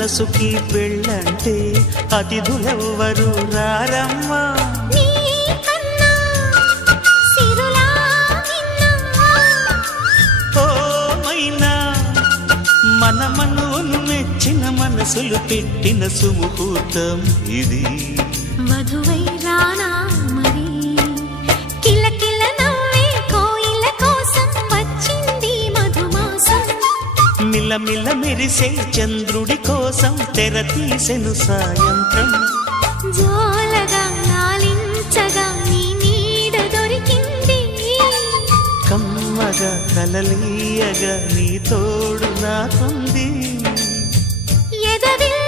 మనసుకి పెళ్ళంటే అతిథులెవ్వరు రారమ్మా. ఓ మైనా మన మనువును మెచ్చిన మనసులు పెట్టిన సుముహూర్తం ఇది. వధువై రానా మరి కిలకిల నవ్వే కోయిల కోసం వచ్చింది మధుమాసం. మిలమిల మెరిసే చంద్రుడి కోసం తెర తీసెను సాయంత్రం. జోలగా లాలించగా నీ నీడ దొరికింది. కమ్మగా కలలీయగా నీ తోడు నాకుంది. ఎదవిల్